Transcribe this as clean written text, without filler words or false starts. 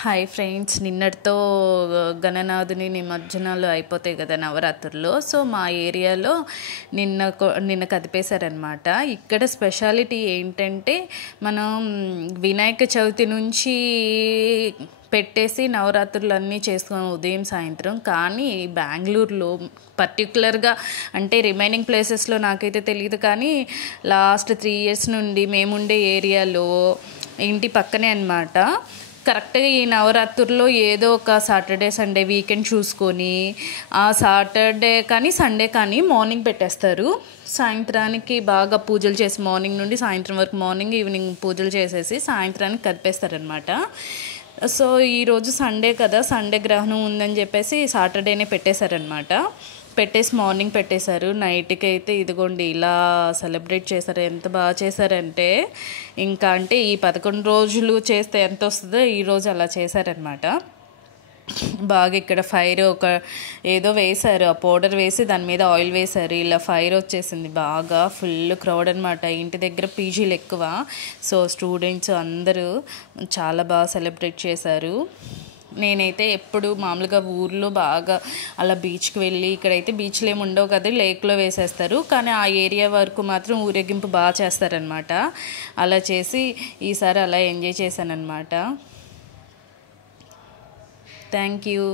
Hi friends, నిన్నటితో గణనాథుని నిమజ్జనాలు అయిపోతాయి కదా నవరాత్రుల్లో. సో మా ఏరియాలో నిన్న కదిపేశారనమాట. ఇక్కడ స్పెషాలిటీ ఏంటంటే, మనం వినాయక చవితి నుంచి పెట్టేసి నవరాత్రులు అన్నీ చేసుకున్నాం ఉదయం సాయంత్రం. కానీ బెంగళూరులో పర్టికులర్గా, అంటే రిమైనింగ్ ప్లేసెస్లో నాకైతే తెలియదు, కానీ లాస్ట్ 3 years నుండి మేముండే ఏరియాలో ఇంటి పక్కనే అనమాట, కరెక్ట్గా ఈ నవరాత్రుల్లో ఏదో ఒక సాటర్డే సండే వీకెండ్ చూసుకొని ఆ సాటర్డే కానీ సండే కానీ మార్నింగ్ పెట్టేస్తారు. సాయంత్రానికి బాగా పూజలు చేసి, మార్నింగ్ నుండి సాయంత్రం వరకు, మార్నింగ్ ఈవినింగ్ పూజలు చేసేసి సాయంత్రానికి కదిపేస్తారనమాట. సో ఈరోజు సండే కదా, సండే గ్రహణం ఉందని చెప్పేసి సాటర్డేనే పెట్టేశారనమాట. పెట్టేసి మార్నింగ్ పెట్టేశారు. నైట్కి అయితే ఇదిగోండి ఇలా సెలబ్రేట్ చేశారు. ఎంత బాగా చేశారంటే, ఇంకా అంటే ఈ 11 రోజులు చేస్తే ఎంత వస్తుందో ఈరోజు అలా చేశారనమాట. బాగా ఇక్కడ ఫైర్ ఏదో వేశారు, ఆ పౌడర్ వేసి దాని మీద ఆయిల్ వేశారు, ఇలా ఫైర్ వచ్చేసింది. బాగా ఫుల్ క్రౌడ్ అనమాట. ఇంటి దగ్గర పీజీలు ఎక్కువ, సో స్టూడెంట్స్ అందరూ చాలా బాగా సెలబ్రేట్ చేశారు. నేనైతే ఎప్పుడు మామూలుగా ఊర్లో బాగా అలా బీచ్కి వెళ్ళి, ఇక్కడైతే బీచ్లు ఏమి ఉండవు కదా, లేక్లో వేసేస్తారు, కానీ ఆ ఏరియా వరకు మాత్రం ఊరేగింపు బాగా చేస్తారనమాట. అలా చేసి ఈసారి అలా ఎంజాయ్ చేశానన్నమాట. Thank you.